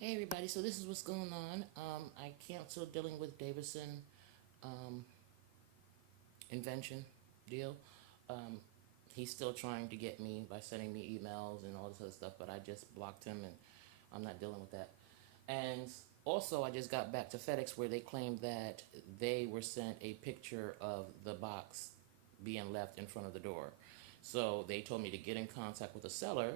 Hey everybody, so this is what's going on. I canceled dealing with Davison um, invention deal. Um, he's still trying to get me by sending me emails and all this other stuff, but I just blocked him and I'm not dealing with that. And also, I just got back to FedEx where they claimed that they were sent a picture of the box being left in front of the door. So they told me to get in contact with the seller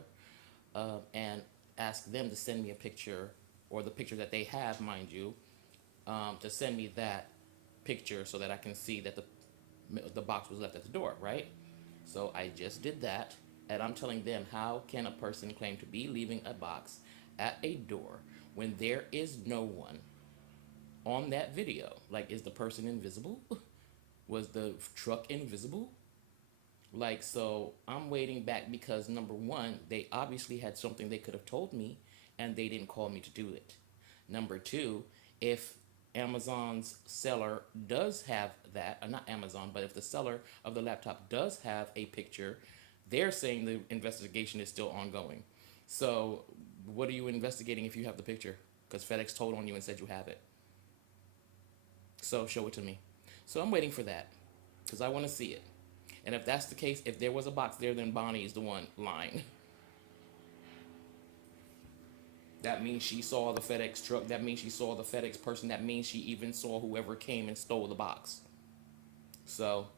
and ask them to send me a picture or the picture that they have, mind you, to send me that picture so that I can see that the box was left at the door, right? So I just did that, and I'm telling them, how can a person claim to be leaving a box at a door when there is no one on that video? Like, is the person invisible? Was the truck invisible? Like, so I'm waiting back because number one, they obviously had something they could have told me and they didn't call me to do it. Number two, if Amazon's seller does have that, not Amazon, but if the seller of the laptop does have a picture, they're saying the investigation is still ongoing. So, what are you investigating if you have the picture? Because FedEx told on you and said you have it. So, show it to me. So, I'm waiting for that because I want to see it. And if that's the case, if there was a box there, then Bonnie is the one lying. That means she saw the FedEx truck. That means she saw the FedEx person. That means she even saw whoever came and stole the box. So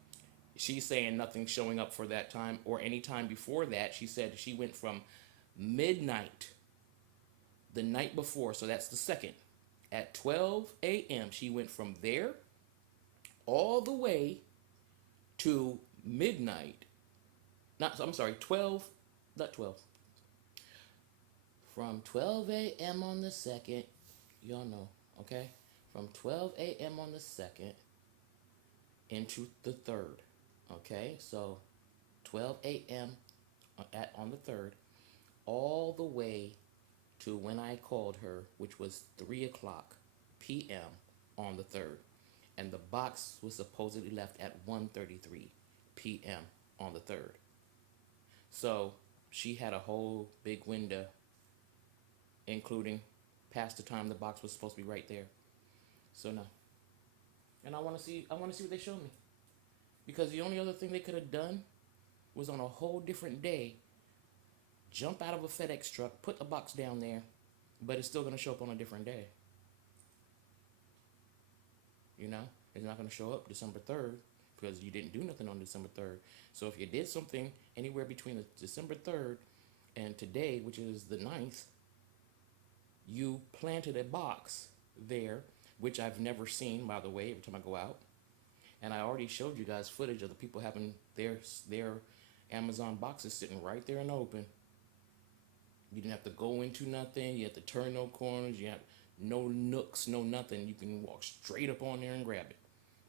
she's saying nothing showing up for that time or any time before that. She said she went from midnight the night before, so that's the second, at 12 a.m. She went from there all the way to midnight. Not, I'm sorry, 12, not 12. From 12 a.m. on the second, y'all know, okay? From 12 a.m. on the second into the third, okay? So 12 a.m. On the third, all the way to when I called her, which was 3 o'clock p.m. on the third, and the box was supposedly left at 1:33 p.m. on the third. So she had a whole big window, including past the time the box was supposed to be right there. So no. And I want to see what they show me. Because the only other thing they could have done was on a whole different day, jump out of a FedEx truck, put the box down there, but it's still going to show up on a different day. You know? It's not going to show up December 3rd because you didn't do nothing on December 3rd. So if you did something anywhere between the December 3rd and today, which is the 9th, you planted a box there, which I've never seen, by the way, every time I go out. And I already showed you guys footage of the people having their Amazon boxes sitting right there in the open. You didn't have to go into nothing. You had to turn no corners. You have no nooks, no nothing. You can walk straight up on there and grab it.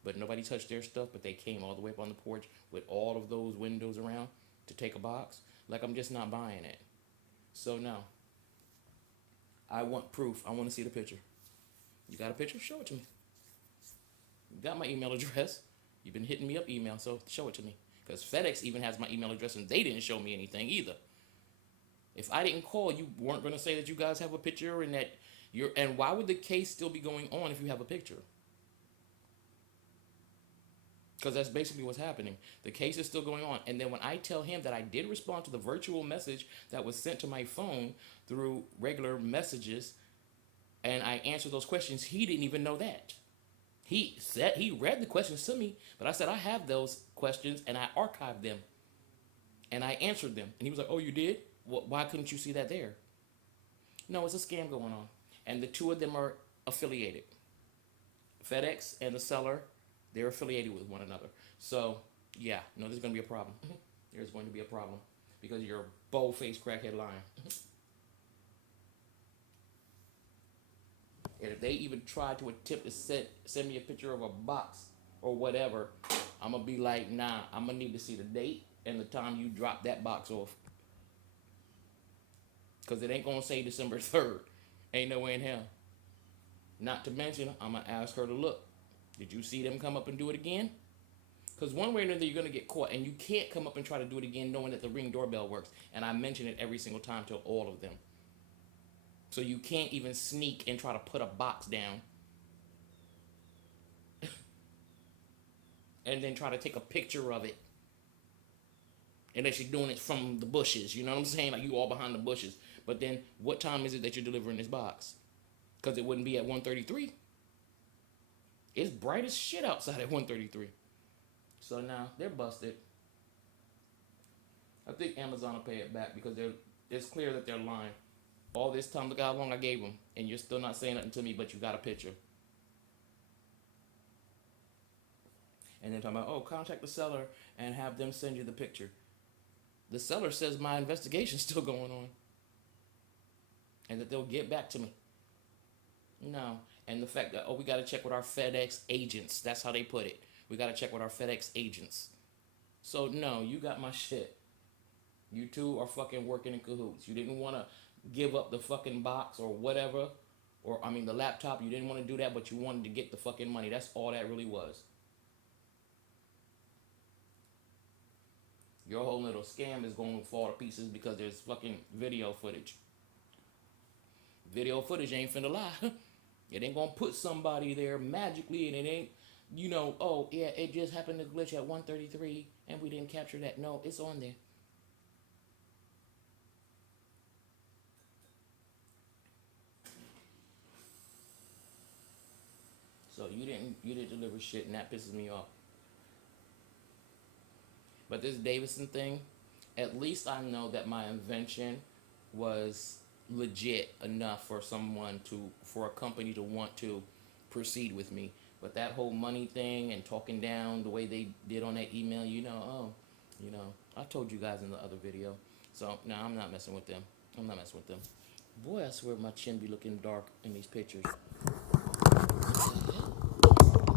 But nobody touched their stuff. But they came all the way up on the porch with all of those windows around to take a box. Like, I'm just not buying it. So no, I want proof. I want to see the picture. You got a picture? Show it to me. You got my email address. You've been hitting me up email, so show it to me. Because FedEx even has my email address and they didn't show me anything either. If I didn't call, you weren't going to say that you guys have a picture and that you're. And why would the case still be going on if you have a picture? Because that's basically what's happening. The case is still going on. And then when I tell him that I did respond to the virtual message that was sent to my phone through regular messages and I answered those questions, he didn't even know that. He read the questions to me, but I said I have those questions and I archived them and I answered them. And he was like, "Oh, you did? Why couldn't you see that there?" No, it's a scam going on, and the two of them are affiliated. FedEx and the seller, they're affiliated with one another. So yeah, no, there's going to be a problem. There's going to be a problem because you're a bold-faced crackhead lying. And if they even try to attempt to send me a picture of a box or whatever, I'm gonna be like, nah, I'm gonna need to see the date and the time you drop that box off. Cause it ain't gonna say December 3rd. Ain't no way in hell. Not to mention, I'm gonna ask her to look. Did you see them come up and do it again? Because one way or another, you're gonna get caught, and you can't come up and try to do it again, knowing that the Ring doorbell works. And I mention it every single time to all of them. So you can't even sneak and try to put a box down and then try to take a picture of it. Unless you're doing it from the bushes, you know what I'm saying? Like you all behind the bushes. But then what time is it that you're delivering this box? Because it wouldn't be at 1:33. It's bright as shit outside at 1:33. So now they're busted. I think Amazon will pay it back because it's clear that they're lying. All this time, look how long I gave them, and you're still not saying nothing to me, but you got a picture. And then talking about, oh, contact the seller and have them send you the picture. The seller says my investigation's still going on, and that they'll get back to me. No, and the fact that we got to check with our FedEx agents. That's how they put it. We got to check with our FedEx agents. So no, you got my shit. You two are fucking working in cahoots. You didn't want to give up the fucking box or whatever, or I mean the laptop. You didn't want to do that, but you wanted to get the fucking money. That's all that really was. Your whole little scam is going to fall to pieces because there's fucking video footage. Video footage ain't finna lie. It ain't gonna put somebody there magically, and it ain't, oh yeah, it just happened to glitch at 1:33, and we didn't capture that. No, it's on there. So you didn't deliver shit, and that pisses me off. But this Davison thing, at least I know that my invention was legit enough for a company to want to proceed with me. But that whole money thing and talking down the way they did on that email, I told you guys in the other video. So no, I'm not messing with them. I'm not messing with them. Boy, I swear my chin be looking dark in these pictures.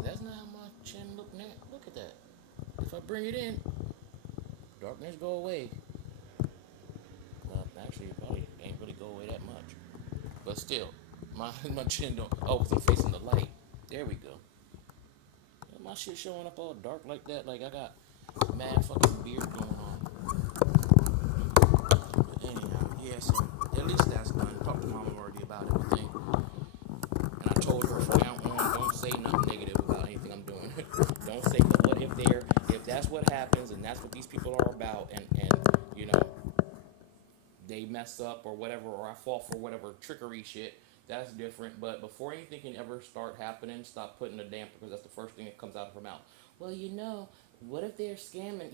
That's not how my chin look now. Look at that. If I bring it in, darkness go away. Well, actually, it probably ain't really go away that much. But still, my chin don't. Oh, because I'm facing the light. There we go. My shit showing up all dark like that. Like I got mad fucking beard going on. But anyhow, yeah. So at least that's done. Talked to Mama already about everything, and I told her from now on, don't say nothing negative about anything I'm doing. Don't say what if that's what happens and that's what these people are about, and you know they mess up or whatever, or I fall for whatever trickery shit, that's different. But before anything can ever start happening, stop putting a damper, because that's the first thing that comes out of her mouth. Well, what if they're scamming?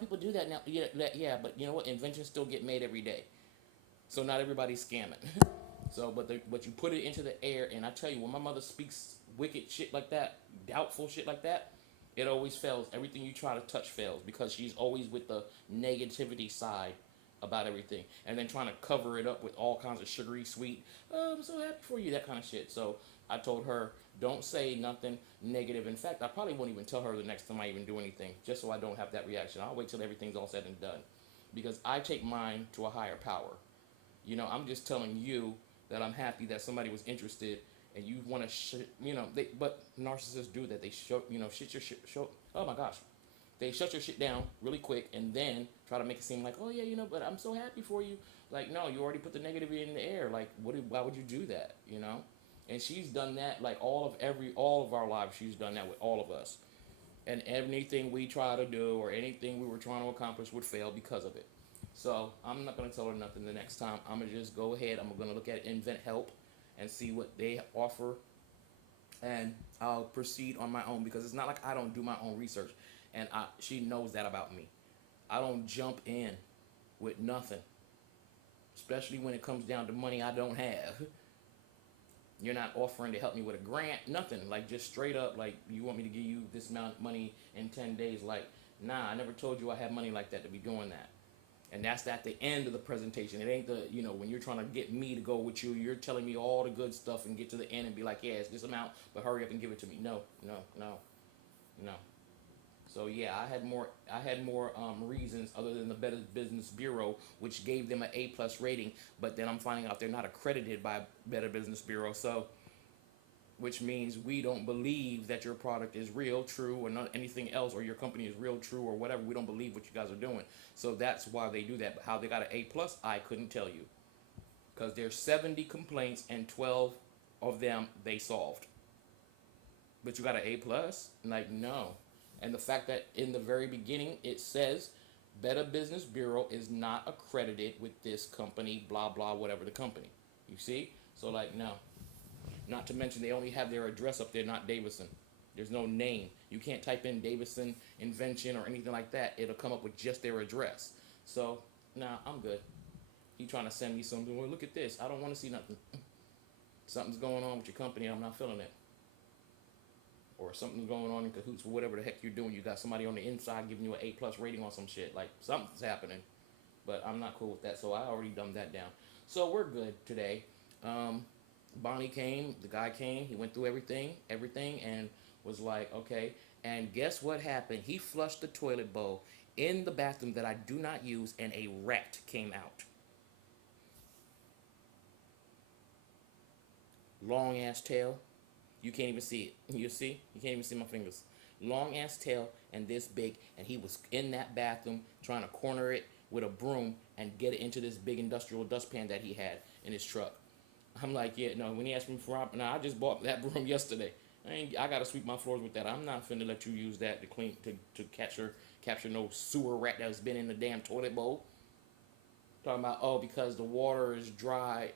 People do that now. Yeah, but you know what? Inventions still get made every day. So not everybody's scamming. So, but you put it into the air, and I tell you, when my mother speaks wicked shit like that, doubtful shit like that, it always fails. Everything you try to touch fails because she's always with the negativity side about everything, and then trying to cover it up with all kinds of sugary sweet. Oh, I'm so happy for you, that kind of shit. So I told her, don't say nothing negative. In fact, I probably won't even tell her the next time I even do anything, just so I don't have that reaction. I'll wait till everything's all said and done, because I take mine to a higher power. I'm just telling you that I'm happy that somebody was interested, and you want to, but narcissists do that. They shit your shit, oh my gosh. They shut your shit down really quick and then try to make it seem like, oh yeah, but I'm so happy for you. Like, no, you already put the negativity in the air. Like, why would you do that? And she's done that, like, all of our lives, she's done that with all of us. And anything we try to do or anything we were trying to accomplish would fail because of it. So I'm not going to tell her nothing the next time. I'm going to just go ahead. I'm going to look at Invent Help and see what they offer. And I'll proceed on my own, because it's not like I don't do my own research. And she knows that about me. I don't jump in with nothing, especially when it comes down to money I don't have. You're not offering to help me with a grant, nothing. Like, just straight up, like, you want me to give you this amount of money in 10 days. Like, nah, I never told you I had money like that to be doing that. And that's at the end of the presentation. It ain't when you're trying to get me to go with you, you're telling me all the good stuff and get to the end and be like, yeah, it's this amount, but hurry up and give it to me. No, no, no, no. So yeah, I had more reasons other than the Better Business Bureau, which gave them an A+ rating. But then I'm finding out they're not accredited by Better Business Bureau. So, which means we don't believe that your product is real, true, or not anything else, or your company is real, true, or whatever. We don't believe what you guys are doing. So that's why they do that. But how they got an A+, I couldn't tell you. because there's 70 complaints and 12 of them they solved. But you got an A plus? Like, no. And the fact that in the very beginning it says Better Business Bureau is not accredited with this company, blah blah, whatever the company. You see? So like, no. Not to mention they only have their address up there, not Davison. There's no name. You can't type in Davison Invention or anything like that. It'll come up with just their address. So, nah, I'm good. You trying to send me something? Well, look at this. I don't want to see nothing. Something's going on with your company. I'm not feeling it. Or something's going on in cahoots for whatever the heck you're doing. You got somebody on the inside giving you an A plus rating on some shit. Like, something's happening. But I'm not cool with that. So I already dumbed that down. So we're good today. Bonnie came. The guy came. He went through everything, and was like, okay. And guess what happened? He flushed the toilet bowl in the bathroom that I do not use, and a rat came out. Long ass tail. You can't even see it. You see? You can't even see my fingers. Long ass tail and this big, and he was in that bathroom trying to corner it with a broom and get it into this big industrial dustpan that he had in his truck. I'm like, yeah, no. When he asked me for, no, I just bought that broom yesterday. I gotta sweep my floors with that. I'm not finna let you use that to clean to capture no sewer rat that's been in the damn toilet bowl. Talking about, oh, because the water is dried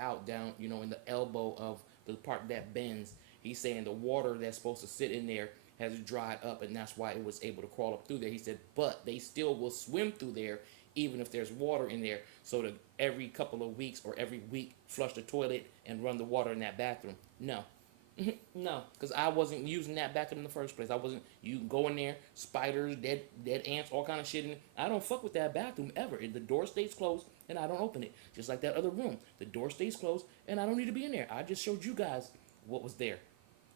out down, in the elbow of the part that bends. He's saying the water that's supposed to sit in there has dried up, and that's why it was able to crawl up through there. He said, but they still will swim through there even if there's water in there. So to every couple of weeks or every week flush the toilet and run the water in that bathroom. No. No, because I wasn't using that bathroom in the first place. I wasn't. You can go in there, spiders, dead ants, all kind of shit in it. I don't fuck with that bathroom ever. The door stays closed and I don't open it. Just like that other room, the door stays closed and I don't need to be in there. I just showed you guys what was there.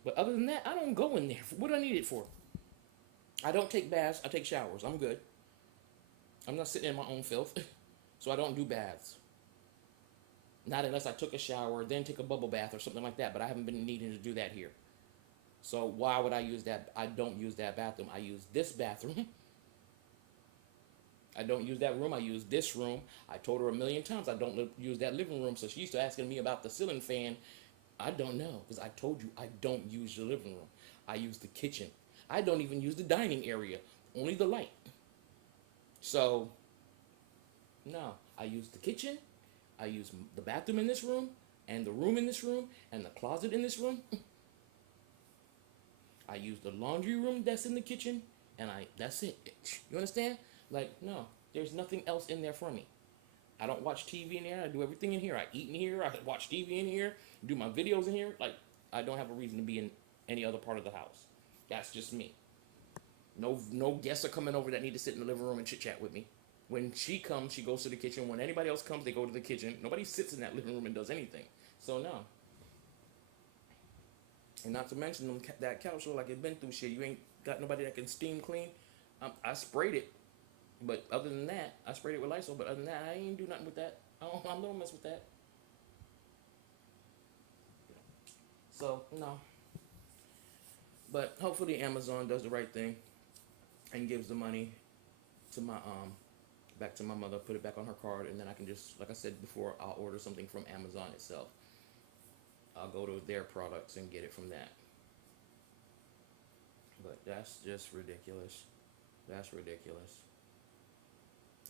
But other than that, I don't go in there. What do I need it for? I don't take baths. I take showers. I'm good. I'm not sitting in my own filth, so I don't do baths. Not unless I took a shower, then take a bubble bath or something like that. But I haven't been needing to do that here. So why would I use that? I don't use that bathroom. I use this bathroom. I don't use that room. I use this room. I told her a million times I don't use that living room. So she used to asking me about the ceiling fan. I don't know, because I told you I don't use the living room. I use the kitchen. I don't even use the dining area. Only the light. So, no. I use the kitchen. I use the bathroom in this room, and the room in this room, and the closet in this room. I use the laundry room that's in the kitchen, and that's it. You understand? Like, no, there's nothing else in there for me. I don't watch TV in here. I do everything in here. I eat in here. I watch TV in here. Do my videos in here. Like, I don't have a reason to be in any other part of the house. That's just me. No guests are coming over that need to sit in the living room and chit chat with me. When she comes, she goes to the kitchen. When anybody else comes, they go to the kitchen. Nobody sits in that living room and does anything. So, no. And not to mention that couch, like it's been through shit. You ain't got nobody that can steam clean. I sprayed it. But other than that, I sprayed it with Lysol. But other than that, I ain't do nothing with that. I don't mess with that. So, no. But hopefully Amazon does the right thing and gives the money to my back to my mother, put it back on her card, and then I can just, like I said before, I'll order something from Amazon itself. I'll go to their products and get it from that. But that's just ridiculous. That's ridiculous.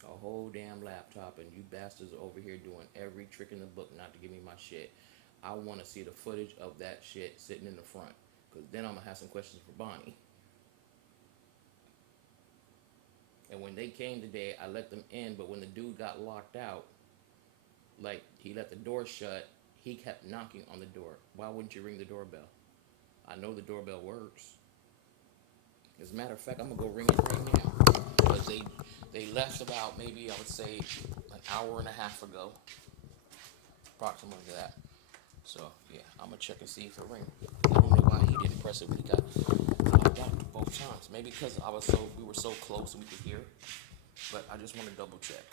A whole damn laptop, and you bastards are over here doing every trick in the book not to give me my shit. I want to see the footage of that shit sitting in the front, because then I'm going to have some questions for Bonnie. And when they came today, I let them in, but when the dude got locked out, like, he let the door shut, he kept knocking on the door. Why wouldn't you ring the doorbell? I know the doorbell works. As a matter of fact, I'm going to go ring it right now. Because they left about, maybe, I would say, an hour and a half ago. Approximately that. So, yeah, I'm going to check and see if it rings. I don't know why he didn't press it when he got out both times. Maybe because we were so close and we could hear it. But I just want to double check.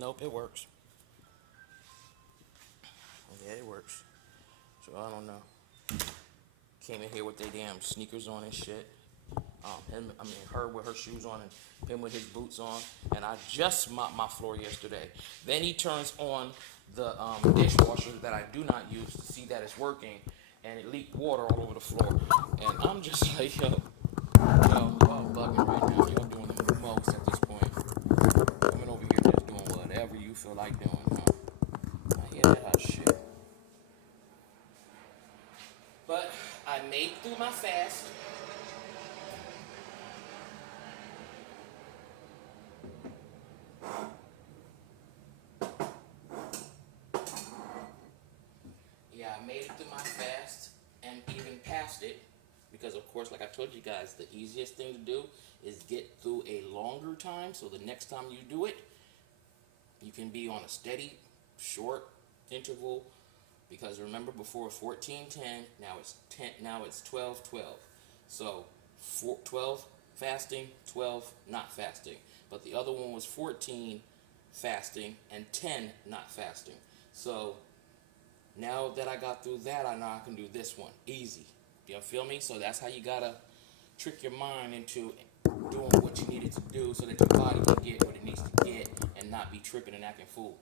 Nope, it works. Yeah, it works. So I don't know. Came in here with their damn sneakers on and shit. Her with her shoes on and him with his boots on. And I just mopped my floor yesterday. Then he turns on the dishwasher that I do not use to see that it's working, and it leaked water all over the floor. And I'm just like, y'all bugging right now. Y'all doing the most at this point. Coming over here just doing whatever you feel like doing, huh? I hear that hot shit. But I made it through my fast. Yeah, I made it through my fast and even past it because, of course, like I told you guys, the easiest thing to do is get through a longer time so the next time you do it, you can be on a steady, short interval. Because remember, before 14:10, now it's 10. Now it's 12:12. So 12 fasting, 12 not fasting. But the other one was 14 fasting and 10 not fasting. So now that I got through that, I know I can do this one easy. You feel me? So that's how you gotta trick your mind into doing what you needed to do so that your body can get what it needs to get and not be tripping and acting fool.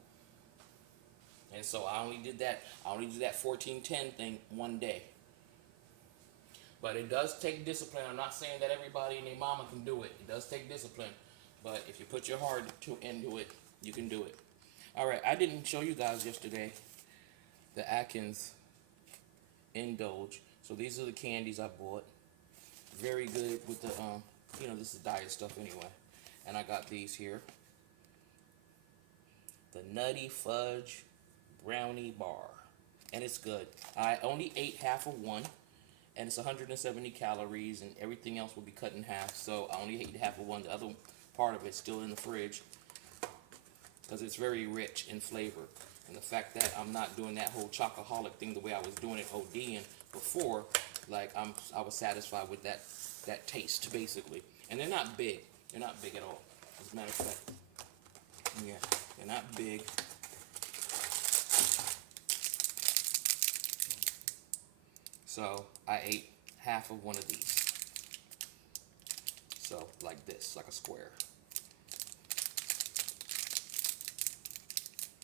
And so I only did that. I only did that 14:10 thing one day. But it does take discipline. I'm not saying that everybody and their mama can do it. It does take discipline. But if you put your heart into it, you can do it. All right, I didn't show you guys yesterday the Atkins Indulge. So these are the candies I bought. Very good with the this is diet stuff anyway. And I got these here. The Nutty Fudge Brownie Bar. And it's good. I only ate half of one, and it's 170 calories, and everything else will be cut in half. So I only ate half of one. The other part of it's still in the fridge because it's very rich in flavor. And the fact that I'm not doing that whole chocoholic thing the way I was doing it ODing before, like I was satisfied with that taste basically. And they're not big. They're not big at all. As a matter of fact, yeah, they're not big. So I ate half of one of these. So like this, like a square.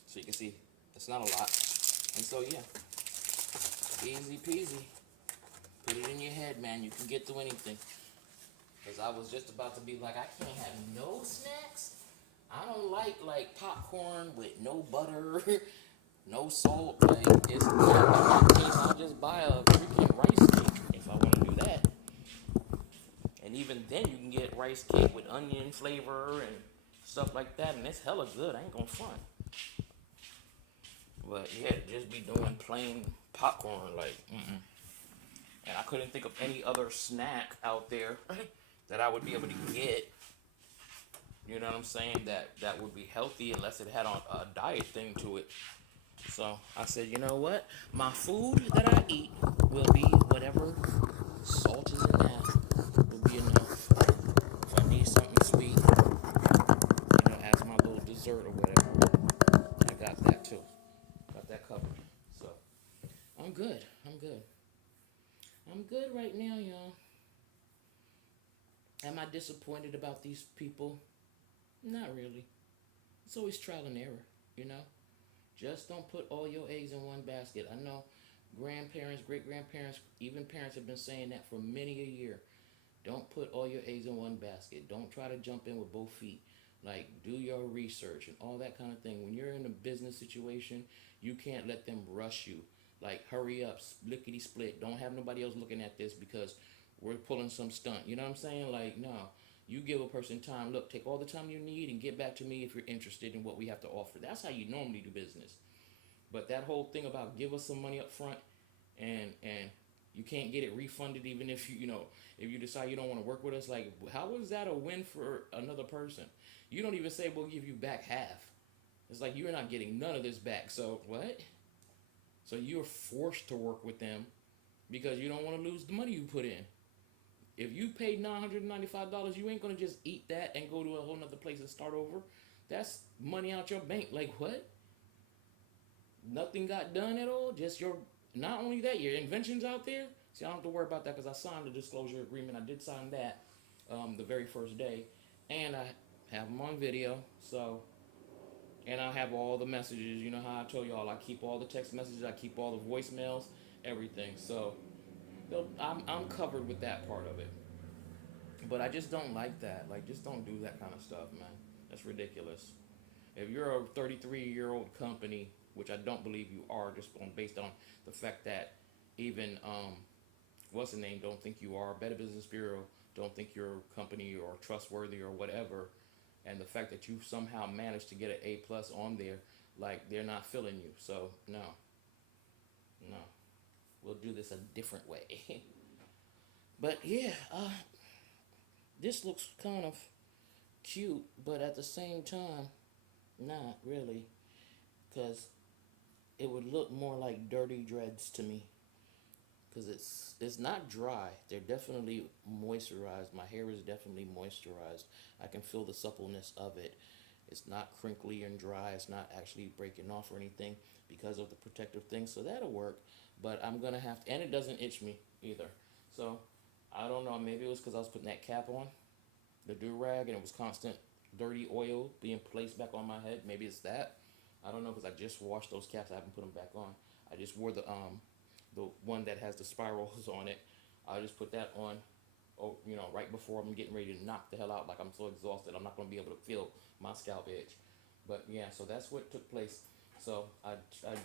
So you can see it's not a lot. And so yeah, easy peasy. Put it in your head, man. You can get through anything. Because I was just about to be like, I can't have no snacks. I don't like popcorn with no butter, no salt. Like it's not in my case. I'll just buy a freaking rice cake if I want to do that. And even then, you can get rice cake with onion flavor and stuff like that, and it's hella good. I ain't gonna front. But yeah, just be doing plain popcorn, like, and I couldn't think of any other snack out there that I would be able to get. You know what I'm saying? That would be healthy unless it had a diet thing to it. So I said, you know what? My food that I eat will be whatever salt is in that will be enough. If I need something sweet, as my little dessert or whatever, I got that too. Got that covered. So I'm good. I'm good. I'm good right now, y'all. Am I disappointed about these people? Not really. It's always trial and error, you know? Just don't put all your eggs in one basket. I know grandparents, great-grandparents, even parents have been saying that for many a year. Don't put all your eggs in one basket. Don't try to jump in with both feet. Like, do your research and all that kind of thing. When you're in a business situation, you can't let them rush you. Like, hurry up, lickety split. Don't have nobody else looking at this because we're pulling some stunt. You know what I'm saying? Like, no. You give a person time. Look, take all the time you need and get back to me if you're interested in what we have to offer. That's how you normally do business. But that whole thing about give us some money up front and you can't get it refunded even if if you decide you don't want to work with us, like how is that a win for another person? You don't even say we'll give you back half. It's like you're not getting none of this back. So what? So you're forced to work with them because you don't want to lose the money you put in. If you paid $995, you ain't gonna just eat that and go to a whole nother place and start over. That's money out your bank. Like what? Nothing got done at all. Just not only that, your inventions out there. See, I don't have to worry about that because I signed the disclosure agreement. I did sign that. the very first day, and I have them on video. So, and I have all the messages. You know how I told y'all, I keep all the text messages, I keep all the voicemails, everything. So, I'm covered with that part of it. But I just don't like that. Like, just don't do that kind of stuff, man. That's ridiculous. If you're a 33-year-old company, which I don't believe you are, just based on the fact that even what's the name don't think you are, Better Business Bureau don't think your company or trustworthy or whatever, and the fact that you somehow managed to get an A+ on there, like they're not feeling you. So no, no, we'll do this a different way. But yeah, this looks kind of cute, but at the same time, not really, because it would look more like dirty dreads to me. Because it's not dry. They're definitely moisturized. My hair is definitely moisturized. I can feel the suppleness of it. It's not crinkly and dry. It's not actually breaking off or anything because of the protective thing. So that'll work. But I'm gonna have to, and it doesn't itch me either. So I don't know. Maybe it was because I was putting that cap on, the do rag, and it was constant dirty oil being placed back on my head. Maybe it's that. I don't know because I just washed those caps. I haven't put them back on. I just wore the one that has the spirals on it. I just put that on, oh, right before I'm getting ready to knock the hell out. Like I'm so exhausted, I'm not gonna be able to feel my scalp edge. But yeah, so that's what took place. So I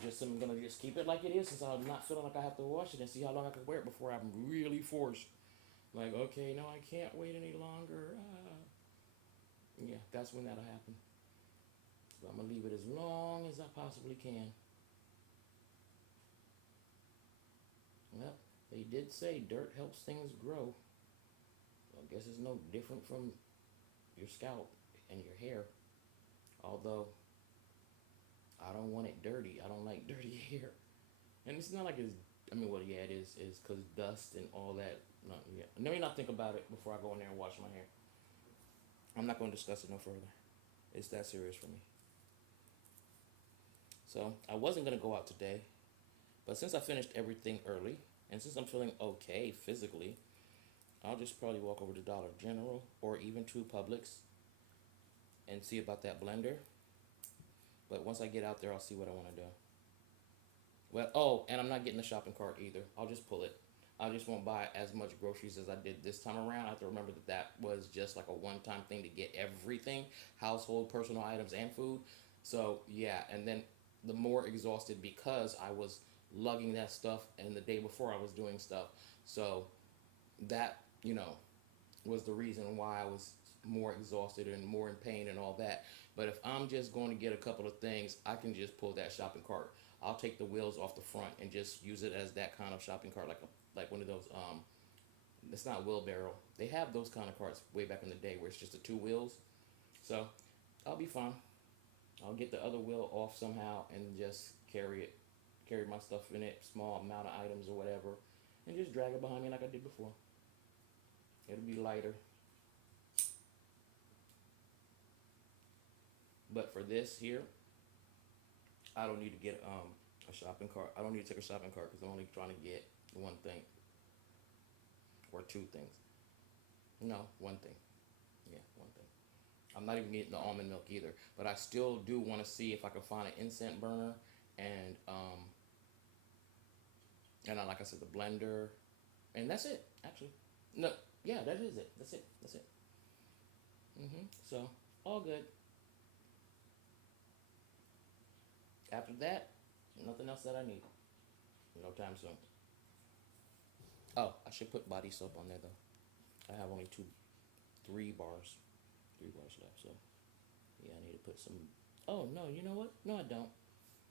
just am gonna just keep it like it is since I'm not feeling like I have to wash it and see how long I can wear it before I'm really forced. Like, okay, no, I can't wait any longer. Yeah, that's when that'll happen. So I'm gonna leave it as long as I possibly can. Well, they did say dirt helps things grow. So I guess it's no different from your scalp and your hair. Although I don't want it dirty. I don't like dirty hair. And it's not like it's. I mean, well, yeah, it is. It's because dust and all that. No, yeah. Let me not think about it before I go in there and wash my hair. I'm not going to discuss it no further. It's that serious for me. So I wasn't going to go out today, but since I finished everything early, and since I'm feeling okay physically, I'll just probably walk over to Dollar General or even to Publix and see about that blender. But once I get out there, I'll see what I want to do. Well, oh, and I'm not getting the shopping cart either. I'll just pull it. I just won't buy as much groceries as I did this time around. I have to remember that that was just like a one-time thing to get everything, household, personal items, and food. So yeah, and then the more exhausted because I was lugging that stuff, and the day before I was doing stuff. So that was the reason why I was more exhausted and more in pain and all that. But if I'm just going to get a couple of things, I can just pull that shopping cart. I'll take the wheels off the front and just use it as that kind of shopping cart, like one of those. It's not wheelbarrow. They have those kind of carts way back in the day where it's just the two wheels. So I'll be fine. I'll get the other wheel off somehow and just carry my stuff in it, small amount of items or whatever, and just drag it behind me like I did before. It'll be lighter. But for this here, I don't need to get a shopping cart. I don't need to take a shopping cart because I'm only trying to get one thing or two things. No, one thing. Yeah, one thing. I'm not even getting the almond milk either, but I still do want to see if I can find an incense burner and like I said, the blender, and that's it. Actually, no, yeah, that is it. That's it. That's it. So all good. After that, nothing else that I need. No time soon. Oh, I should put body soap on there though. I have only 3 bars left. So yeah, I need to put some. Oh no, you know what? No, I don't,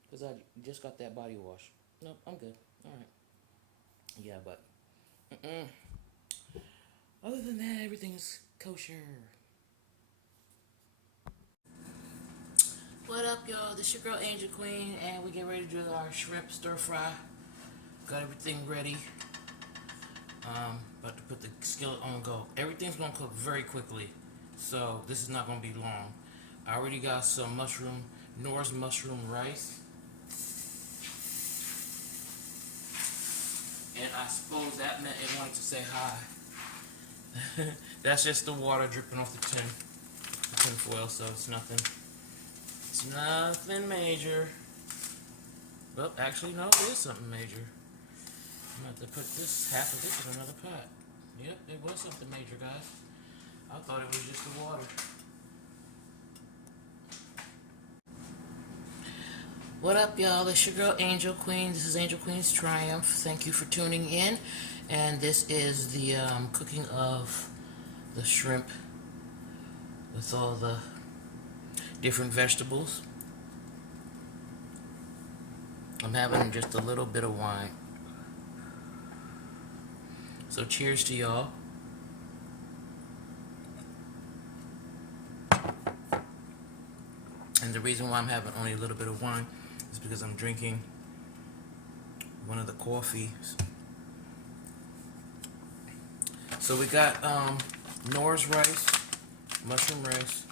cause I just got that body wash. Nope, I'm good. All right. Yeah, but other than that, everything's kosher. What up, y'all? This your girl Angel Queen, and we get ready to do our shrimp stir fry. Got everything ready. About to put the skillet on go. Everything's gonna cook very quickly, so this is not gonna be long. I already got some Norse mushroom rice, and I suppose that meant it wanted to say hi. That's just the water dripping off the tin foil, so it's nothing. It's nothing major. Well, actually, no, it is something major. I'm going to have to put this, half of this in another pot. Yep, it was something major, guys. I thought it was just the water. What up, y'all? It's your girl, Angel Queen. This is Angel Queen's Triumph. Thank you for tuning in. And this is the cooking of the shrimp with all the different vegetables. I'm having just a little bit of wine. So cheers to y'all. And the reason why I'm having only a little bit of wine is because I'm drinking one of the coffees. So we got Nor's rice, mushroom rice.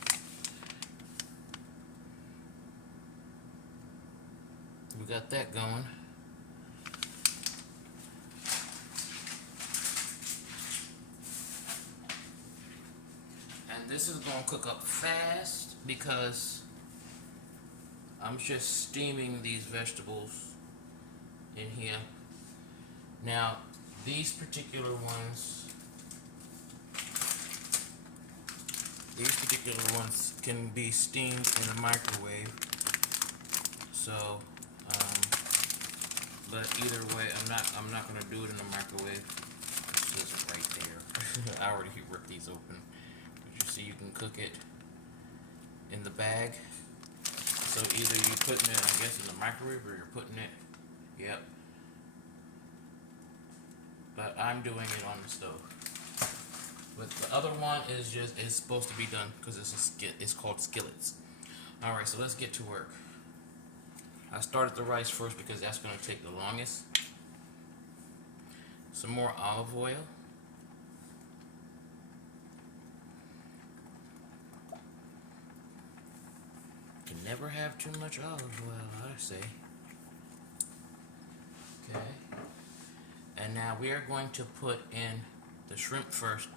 We got that going. And this is going to cook up fast because I'm just steaming these vegetables in here. Now, these particular ones can be steamed in a microwave. So, but either way, I'm not gonna do it in the microwave. It's just right there. I already ripped these open. But you see, you can cook it in the bag. So either you're putting it, I guess, in the microwave, or you're putting it, yep. But I'm doing it on the stove. But the other one is supposed to be done because it's called skillets. All right, so let's get to work. I started the rice first because that's going to take the longest. Some more olive oil. Can never have too much olive oil, I say. Okay. And now we are going to put in the shrimp first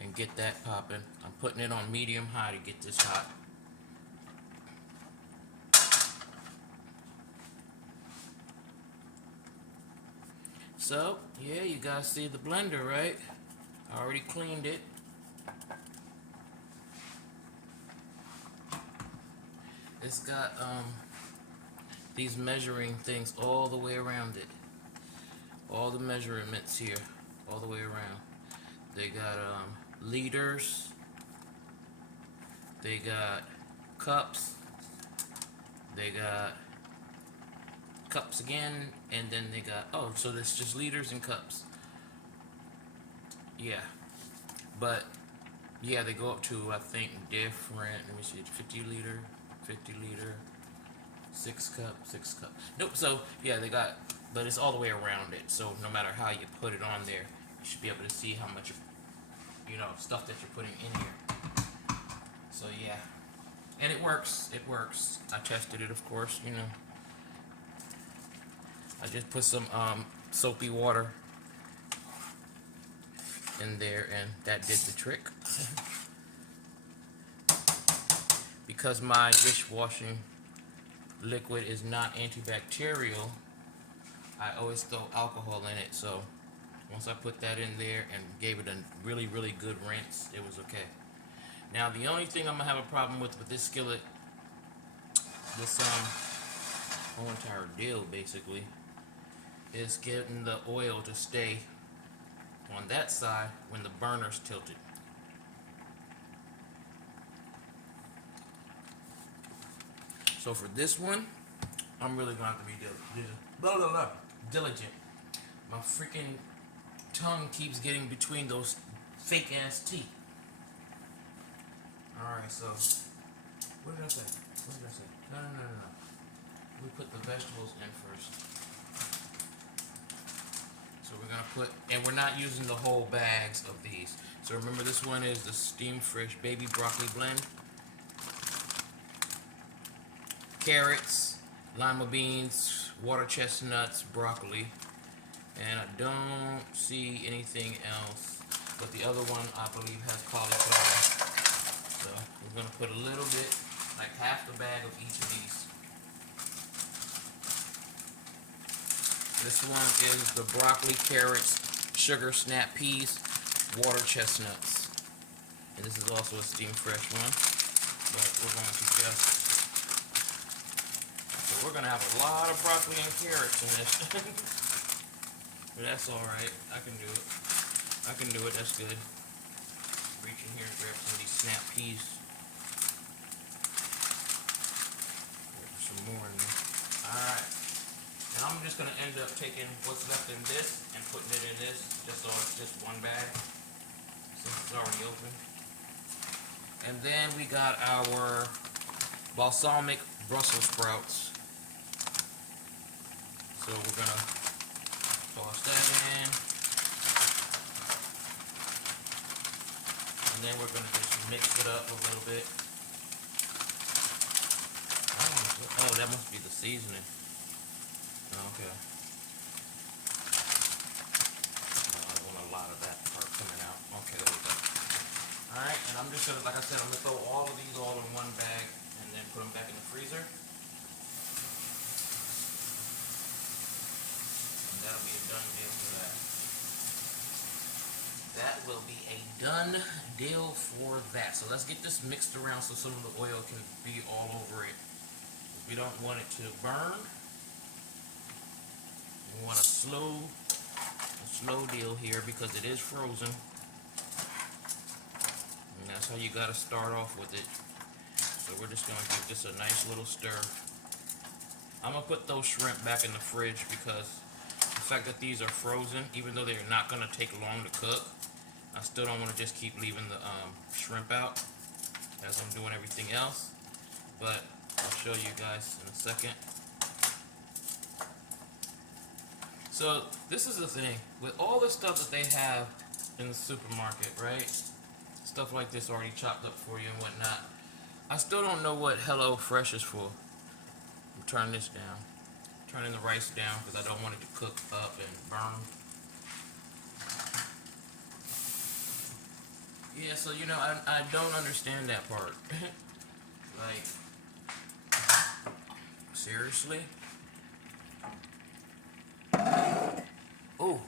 and get that popping. I'm putting it on medium high to get this hot. So, yeah, you guys see the blender, right? I already cleaned it. It's got these measuring things all the way around it. All the measurements here, all the way around. They got liters. They got cups. They got cups again, and then they got, oh, so that's just liters and cups. Yeah, but yeah, they go up to, I think, different, let me see, 50 liter, 6 cup. Nope, so yeah, they got, but it's all the way around it, so no matter how you put it on there, you should be able to see how much, stuff that you're putting in here. So yeah, and it works. I tested it, of course, I just put some soapy water in there, and that did the trick. Because my dishwashing liquid is not antibacterial, I always throw alcohol in it, so once I put that in there and gave it a really, really good rinse, it was okay. Now, the only thing I'm going to have a problem with this skillet, this whole entire deal, basically, is getting the oil to stay on that side when the burner's tilted. So for this one, I'm really going to have to be diligent. My freaking tongue keeps getting between those fake ass teeth. Alright, so what did I say? No. We put the vegetables in first. So we're gonna put, and we're not using the whole bags of these. So remember, this one is the steamed fresh baby broccoli blend. Carrots, lima beans, water chestnuts, broccoli, and I don't see anything else. but the other one I believe has cauliflower. So we're gonna put a little bit, like half the bag of each of these. This one is the broccoli, carrots, sugar snap peas, water chestnuts. And this is also a steam fresh one. But we're going to just, so we're going to have a lot of broccoli and carrots in this. But that's alright. I can do it. I can do it. That's good. Reach in here and grab some of these snap peas. There's some more in there. Alright. Now I'm just going to end up taking what's left in this and putting it in this, just so it's just one bag, since it's already open. And then we got our balsamic Brussels sprouts. So we're going to toss that in. And then we're going to just mix it up a little bit. Oh, that must be the seasoning. Okay. No, I want a lot of that part coming out. Okay, there we go. Alright, and I'm just gonna, like I said, I'm gonna throw all of these all in one bag and then put them back in the freezer. And that'll be a done deal for that. That will be a done deal for that. So let's get this mixed around so some of the oil can be all over it. We don't want it to burn. We want a slow deal here because it is frozen. And that's how you got to start off with it. So we're just going to give this a nice little stir. I'm going to put those shrimp back in the fridge because the fact that these are frozen, even though they're not going to take long to cook, I still don't want to just keep leaving the shrimp out as I'm doing everything else. But I'll show you guys in a second. So this is the thing, with all the stuff that they have in the supermarket, right? Stuff like this already chopped up for you and whatnot. I still don't know what Hello Fresh is for. I'm turning this down. Turning the rice down because I don't want it to cook up and burn. Yeah, so you know, I don't understand that part. Like, seriously? Oh.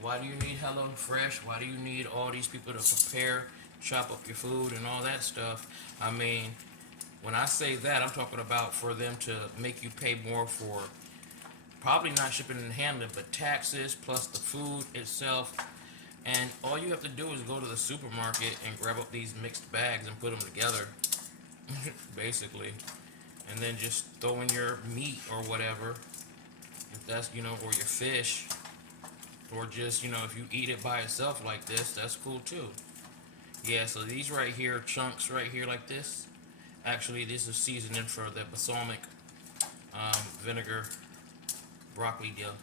Why do you need Hello Fresh? Why do you need all these people to prepare, chop up your food and all that stuff? I mean, when I say that, I'm talking about for them to make you pay more for probably not shipping and handling, but taxes plus the food itself. And all you have to do is go to the supermarket and grab up these mixed bags and put them together, basically. And then just throw in your meat or whatever, if that's, you know, or your fish. Or just, you know, if you eat it by itself like this, that's cool too. Yeah, so these right here, chunks right here like this, actually this is seasoning for the balsamic vinegar broccoli deal.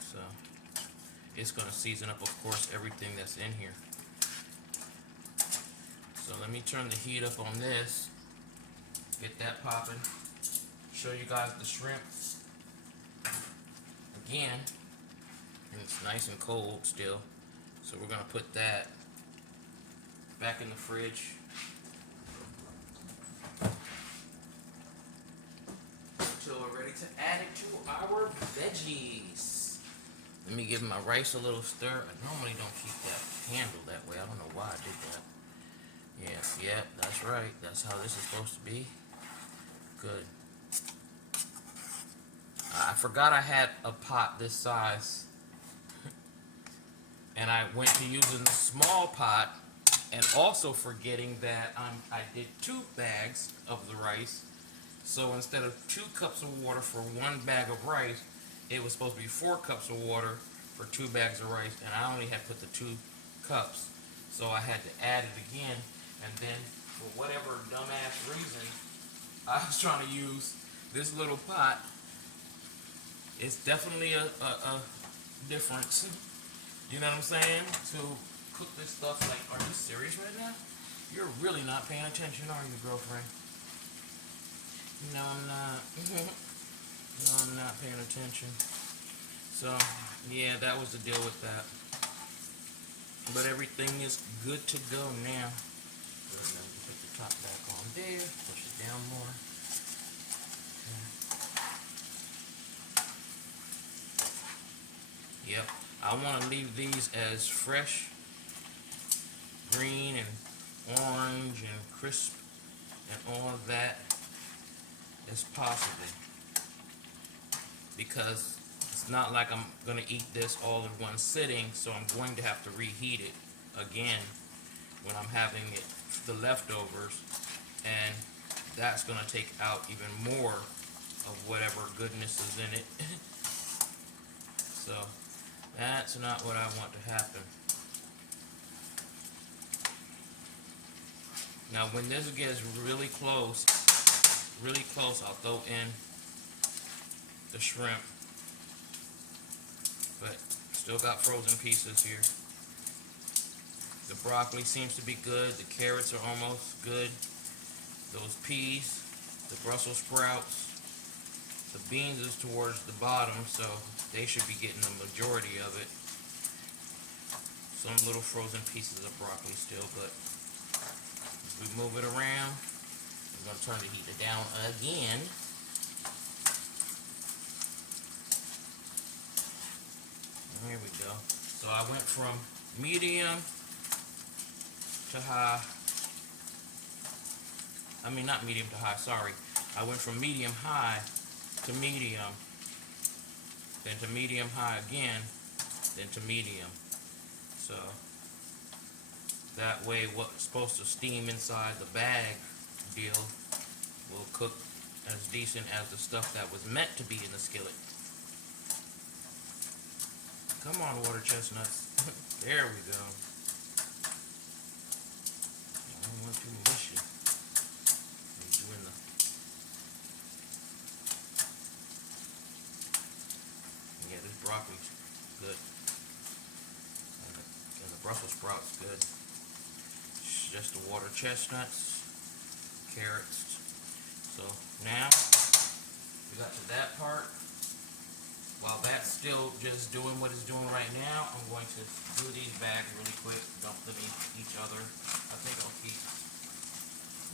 So it's going to season up, of course, everything that's in here. So let me turn the heat up on this, get that popping, show you guys the shrimp again, and it's nice and cold still. So we're going to put that back in the fridge. Until we're ready to add it to our veggies. Let me give my rice a little stir. I normally don't keep that handle that way. I don't know why I did that. Yes, yeah, that's right. That's how this is supposed to be. Good. I forgot I had a pot this size. And I went to using the small pot and also forgetting that I did 2 bags of the rice. So instead of 2 cups of water for 1 bag of rice, it was supposed to be 4 cups of water for 2 bags of rice, and I only had put the 2 cups. So I had to add it again, and then for whatever dumbass reason, I was trying to use this little pot. It's definitely a difference. You know what I'm saying? To cook this stuff, like, are you serious right now? You're really not paying attention, are you, girlfriend? No, I'm not. No, I'm not paying attention. So, yeah, that was the deal with that. But everything is good to go now. Good, let me put the top back on there, push it down more. Yep, I want to leave these as fresh, green and orange and crisp and all of that as possible, because it's not like I'm going to eat this all in one sitting, so I'm going to have to reheat it again when I'm having it, the leftovers, and that's going to take out even more of whatever goodness is in it. So that's not what I want to happen. Now when this gets really close, I'll throw in the shrimp, but still got frozen pieces here. The broccoli seems to be good. The carrots are almost good. Those peas, the Brussels sprouts, the beans is towards the bottom, so they should be getting the majority of it. Some little frozen pieces of broccoli still, but as we move it around, I'm going to turn the heat down again. There we go. So I went from medium to high. I mean, not medium to high, sorry. I went from medium high to medium, then to medium high again, then to medium. So that way what's supposed to steam inside the bag deal will cook as decent as the stuff that was meant to be in the skillet. Come on, water chestnuts. There we go. I don't want too mushy. Doing the yeah, this broccoli's good, and the Brussels sprouts good. It's just the water chestnuts, carrots. So now we got to that part. While that's still just doing what it's doing right now, I'm going to do these bags really quick, dump them each other. I think I'll keep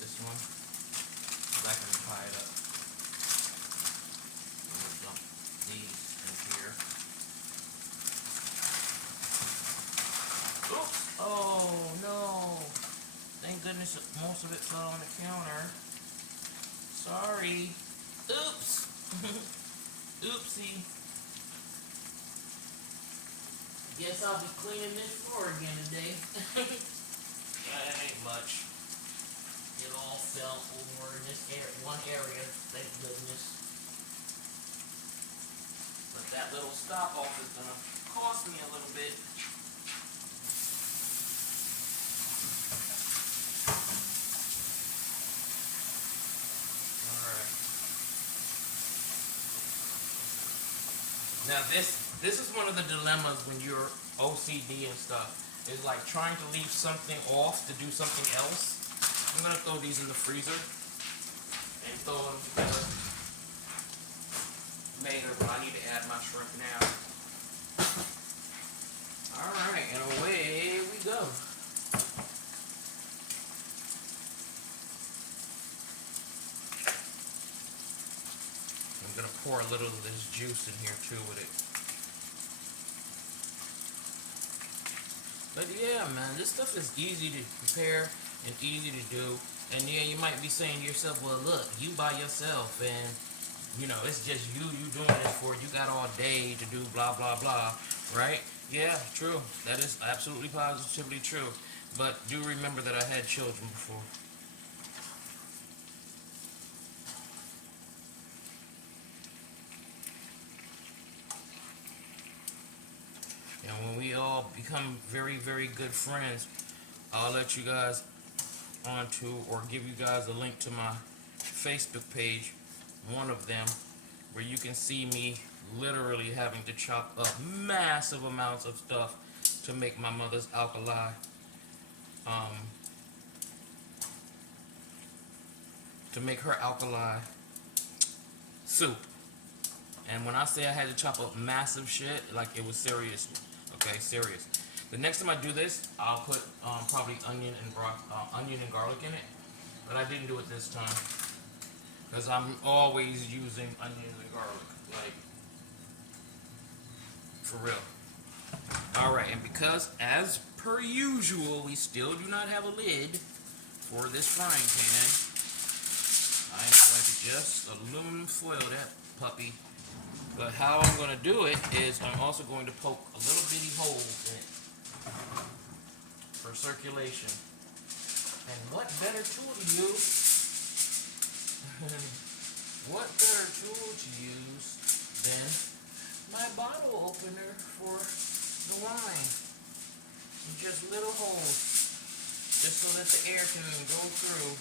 this one, because I can tie it up. I'm going to dump these in here. Oops! Oh no! Thank goodness most of it fell on the counter. Sorry. Oops! Oopsie. Guess I'll be cleaning this floor again today. That ain't much. It all fell over in this one area, thank goodness. But that little stop off is gonna cost me a little bit. Alright. Now this is one of the dilemmas when you're OCD and stuff. Is like trying to leave something off to do something else. I'm gonna throw these in the freezer and throw them together later, but I need to add my shrimp now. Alright, and away we go. I'm gonna pour a little of this juice in here too with it. But yeah, man, this stuff is easy to prepare and easy to do. And yeah, you might be saying to yourself, well, look, you by yourself, and you know, it's just you doing this for, you got all day to do blah, blah, blah, right? Yeah, true. That is absolutely positively true. But do remember that I had children before. And when we all become very, very good friends, I'll let you guys onto, or give you guys a link to my Facebook page, one of them, where you can see me literally having to chop up massive amounts of stuff to make my mother's alkali to make her alkali soup. And when I say I had to chop up massive shit, like it was serious. Okay, serious. The next time I do this, I'll put probably onion and garlic in it. But I didn't do it this time because I'm always using onions and garlic, like for real. All right, and because as per usual, we still do not have a lid for this frying pan, I'm going to just aluminum foil that puppy. But how I'm going to do it is I'm also going to poke a little bitty holes in it for circulation. And what better tool to use? What better tool to use than my bottle opener for the wine? And just little holes, just so that the air can go through,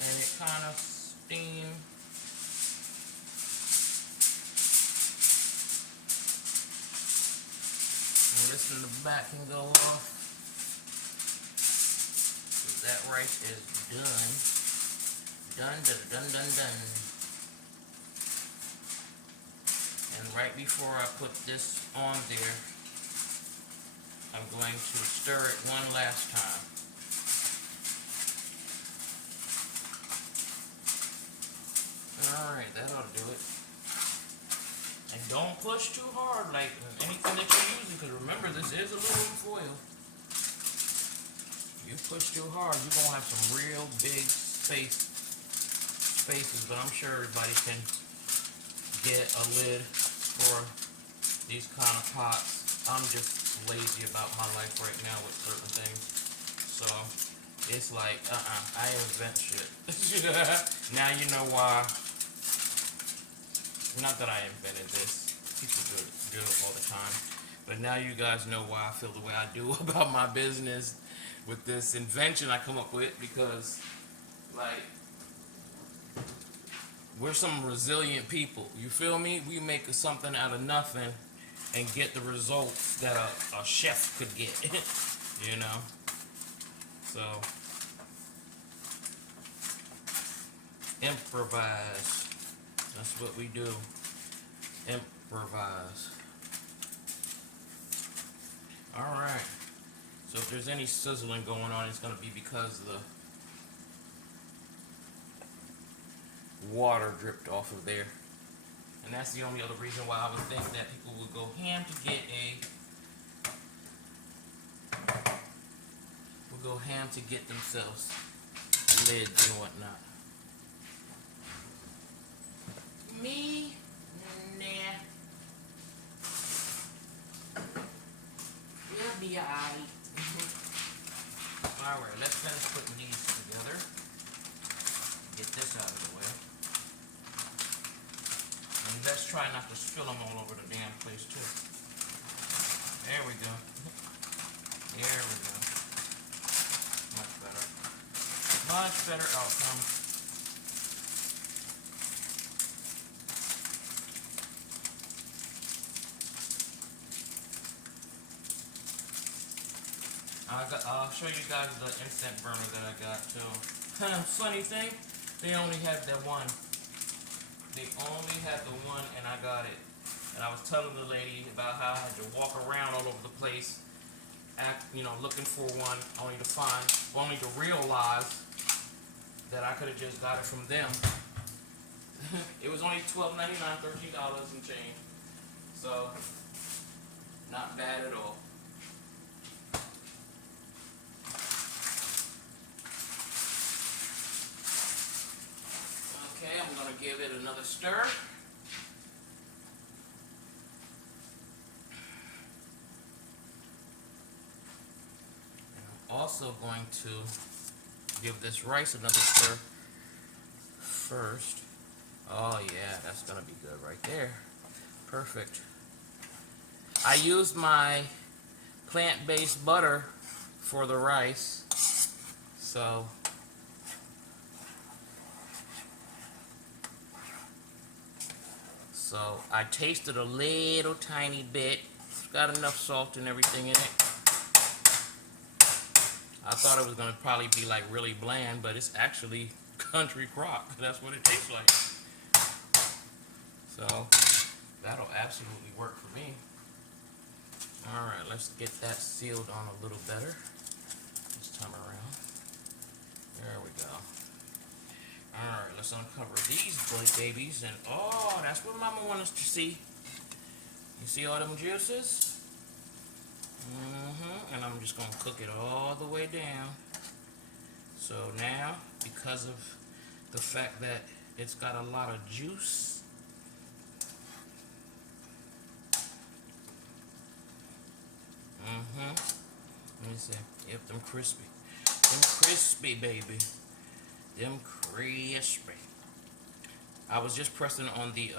and it kind of steam. And listen, the back can go off. So that rice is done. Done, done, done, done, done. And right before I put this on there, I'm going to stir it one last time. Alright, that ought to do it. And don't push too hard like anything that you're using, because remember, this is aluminum foil. You push too hard, you're going to have some real big spaces, but I'm sure everybody can get a lid for these kind of pots. I'm just lazy about my life right now with certain things. So it's like, I invent shit. Now you know why. Not that I invented this. People do it all the time. But now you guys know why I feel the way I do about my business with this invention I come up with, because like we're some resilient people. You feel me? We make something out of nothing and get the results that a chef could get. You know? So improvise. That's what we do. Improvise. Alright. So if there's any sizzling going on, it's going to be because the water dripped off of there. And that's the only other reason why I would think that people would go ham to get themselves lids and whatnot. Me? Nah. We'll be alright. Alright, let's finish putting these together. Get this out of the way. And let's try not to spill them all over the damn place too. There we go. There we go. Much better. Much better outcome. I'll show you guys the instant burner that I got too. Funny thing, they only had that one. They only had the one, and I got it. And I was telling the lady about how I had to walk around all over the place, looking for one, only to realize that I could have just got it from them. It was only $12.99, $13 and change. So, not bad at all. Okay, I'm going to give it another stir. I'm also going to give this rice another stir first. Oh yeah, that's going to be good right there. Perfect. I used my plant-based butter for the rice, so I tasted a little tiny bit. It's got enough salt and everything in it. I thought it was going to probably be like really bland, but it's actually country crock. That's what it tastes like. So that'll absolutely work for me. Alright, let's get that sealed on a little better this time around. There we go. Alright, let's uncover these babies. And oh, that's what Mama wants us to see. You see all them juices? And I'm just going to cook it all the way down. So now, because of the fact that it's got a lot of juice, let me see. Yep, them crispy. Them crispy, baby. Them crispy. I was just pressing on the,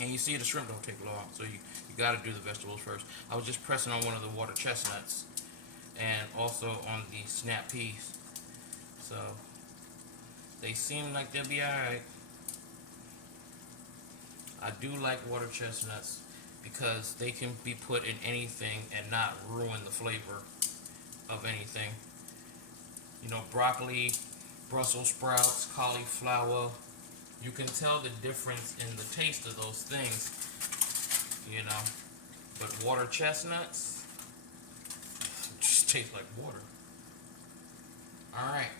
and you see the shrimp don't take long, so you got to do the vegetables first. I was just pressing on one of the water chestnuts and also on the snap peas. So they seem like they'll be alright. I do like water chestnuts because they can be put in anything and not ruin the flavor of anything. You know, broccoli, Brussels sprouts, cauliflower. You can tell the difference in the taste of those things, you know. But water chestnuts just taste like water. Alright,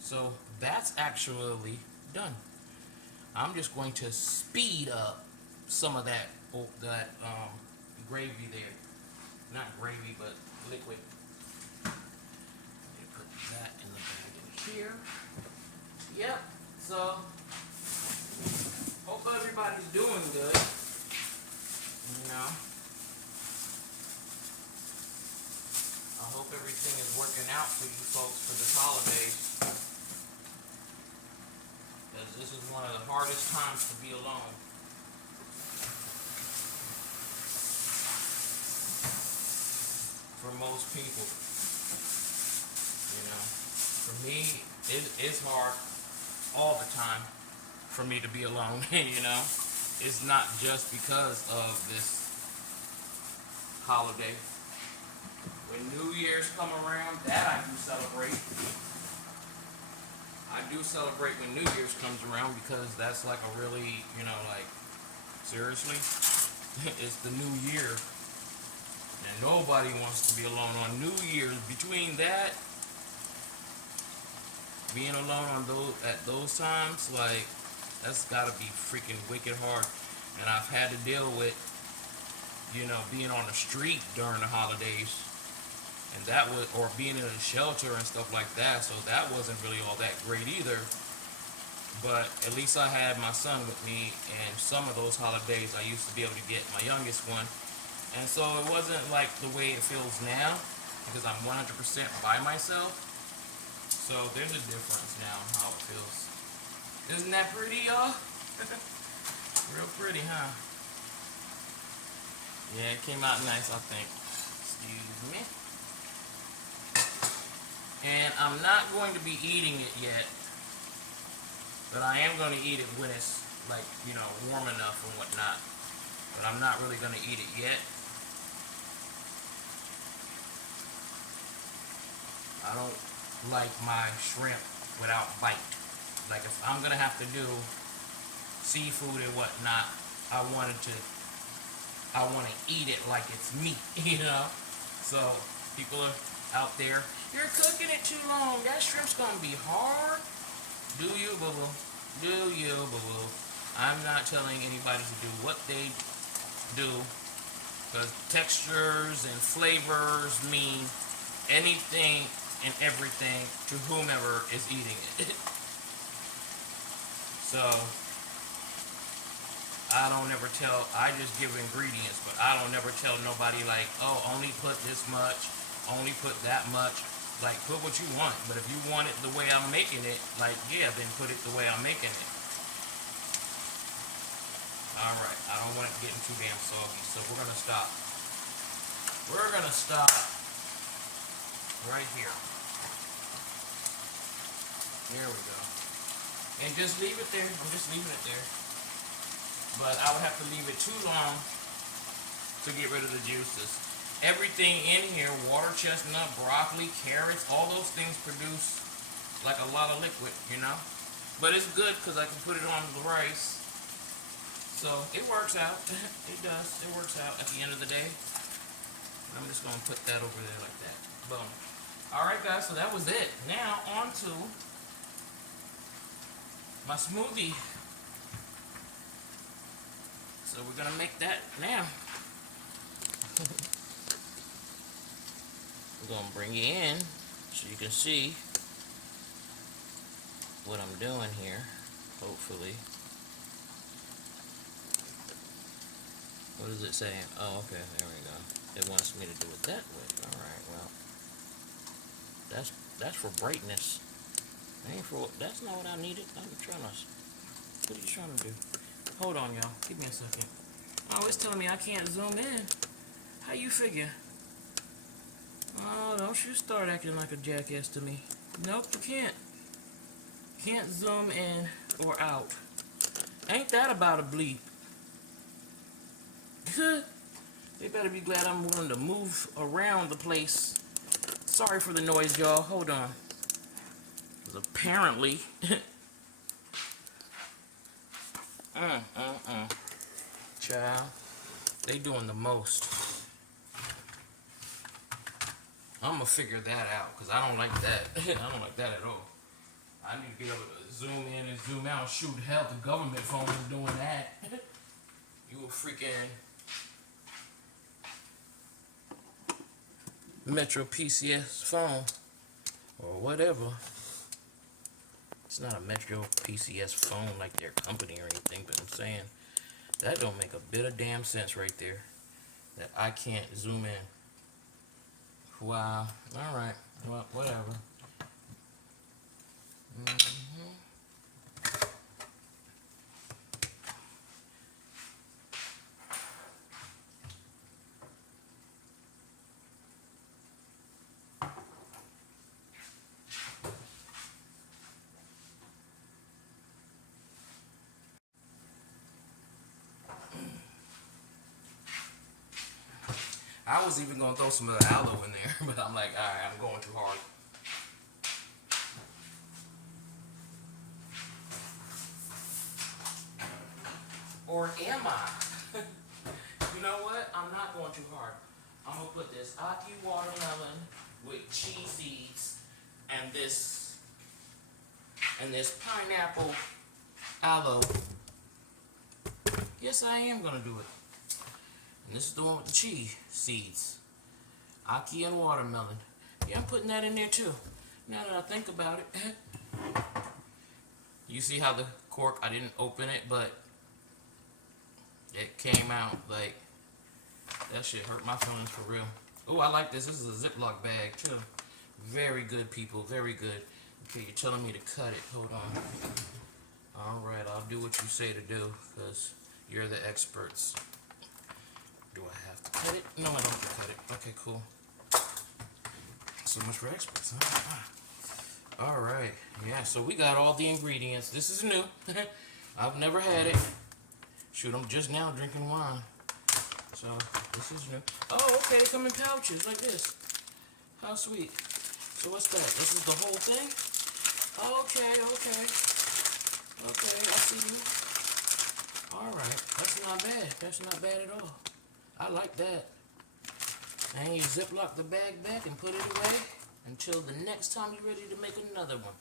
so that's actually done. I'm just going to speed up some of that gravy there. Not gravy, but liquid. Let me put that in the bag in here. Yep, so hope everybody's doing good. You know, I hope everything is working out for you folks for this holidays. Because this is one of the hardest times to be alone. For most people. You know, for me, it's hard all the time for me to be alone, you know. It's not just because of this holiday. When New Year's come around, that I do celebrate. I do celebrate when New Year's comes around because that's like a really, you know, like, seriously, it's the new year. And nobody wants to be alone on New Year's. Between that, being alone on at those times, like, that's gotta be freaking wicked hard. And I've had to deal with, you know, being on the street during the holidays. And that was, or being in a shelter and stuff like that. So that wasn't really all that great either. But at least I had my son with me, and some of those holidays I used to be able to get my youngest one. And so it wasn't like the way it feels now, because I'm 100% by myself. So there's a difference now in how it feels. Isn't that pretty, y'all? Real pretty, huh? Yeah, it came out nice, I think. Excuse me. And I'm not going to be eating it yet, but I am going to eat it when it's, like, you know, warm enough and whatnot. But I'm not really going to eat it yet. I don't like my shrimp without bite. Like, if I'm going to have to do seafood and whatnot, I want to eat it like it's meat, you know? So, people are out there, you're cooking it too long. That shrimp's going to be hard. Do you, boo-boo? Do you, boo-boo? I'm not telling anybody to do what they do, because textures and flavors mean anything and everything to whomever is eating it. So, I don't ever tell, I just give ingredients, but I don't ever tell nobody like, oh, only put this much, only put that much. Like, put what you want, but if you want it the way I'm making it, like, yeah, then put it the way I'm making it. Alright, I don't want it getting too damn soggy, so we're gonna stop. We're gonna stop right here. There we go. And just leave it there. I'm just leaving it there. But I would have to leave it too long to get rid of the juices. Everything in here, water chestnut, broccoli, carrots, all those things produce like a lot of liquid, you know? But it's good because I can put it on the rice. So it works out. It does. It works out at the end of the day. I'm just gonna put that over there like that. Boom. Alright guys, so that was it. Now on to my smoothie. So we're gonna make that now. We're gonna bring you in so you can see what I'm doing here, hopefully. What is it saying? Oh, okay, there we go. It wants me to do it that way. Alright, well. That's for brightness. That's not what I needed. I'm trying to, what are you trying to do? Hold on, y'all. Give me a second. Oh, it's telling me I can't zoom in. How you figure? Oh, don't you start acting like a jackass to me. Nope, you can't. Can't zoom in or out. Ain't that about a bleep? They better be glad I'm willing to move around the place. Sorry for the noise, y'all. Hold on. Because apparently... Child, they doing the most. I'm going to figure that out, because I don't like that. I don't like that at all. I need to be able to zoom in and zoom out. Shoot, hell, the government phone is doing that. You a freaking Metro PCS phone or whatever. It's not a Metro PCS phone like their company or anything, but I'm saying that don't make a bit of damn sense right there. That I can't zoom in. Wow. Alright. Well, whatever. I was even going to throw some of the aloe in there, but I'm like, alright, I'm going too hard. Or am I? You know what? I'm not going too hard. I'm going to put this Aki watermelon with cheese seeds and this pineapple aloe. Yes, I am going to do it. And this is the one with the cheese seeds. Aki and watermelon. Yeah, I'm putting that in there too. Now that I think about it. You see how the cork, I didn't open it, but it came out like, that shit hurt my feelings for real. Oh, I like this. This is a Ziploc bag too. Very good, people. Very good. Okay, you're telling me to cut it. Hold on. Alright, I'll do what you say to do, because you're the experts. Do I have to cut it? No, I don't have to cut it. Okay, cool. So much for experts, huh? Alright, yeah, so we got all the ingredients. This is new. I've never had it. Shoot, I'm just now drinking wine. So, this is new. Oh, okay, they come in pouches like this. How sweet. So what's that? This is the whole thing? Okay. Okay, I see you. Alright, that's not bad. That's not bad at all. I like that. And you ziplock the bag back and put it away until the next time you're ready to make another one.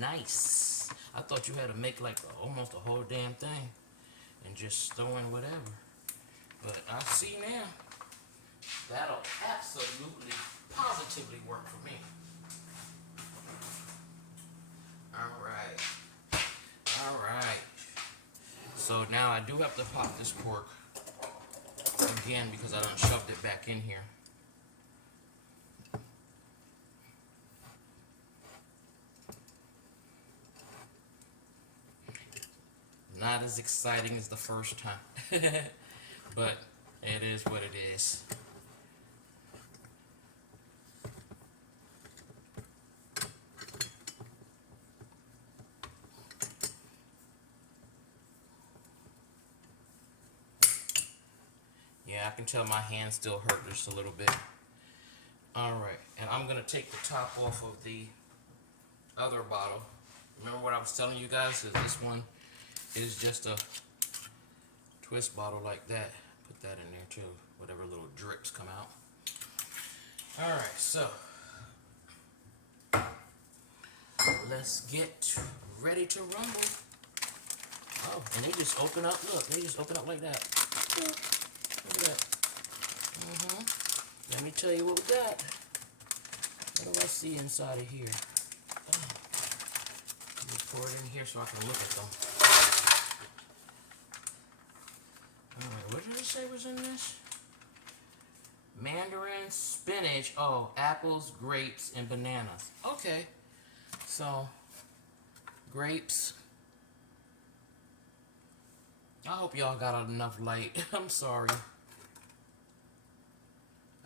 Nice. I thought you had to make like almost a whole damn thing and just throw in whatever. But I see now. That'll absolutely, positively work for me. Alright. So now I do have to pop this cork again because I done shoved it back in here. Not as exciting as the first time. But it is what it is. Yeah, I can tell my hands still hurt just a little bit. Alright, and I'm going to take the top off of the other bottle. Remember what I was telling you guys? That this one is just a twist bottle like that. Put that in there too. Whatever little drips come out. Alright, so let's get ready to rumble. Oh, and they just open up. Look, they just open up like that. Look at that. Let me tell you what we got. What do I see inside of here? Oh. Let me pour it in here so I can look at them. Alright, what did it say was in this? Mandarin, spinach, oh, apples, grapes, and bananas. Okay. So, grapes. I hope y'all got enough light. I'm sorry.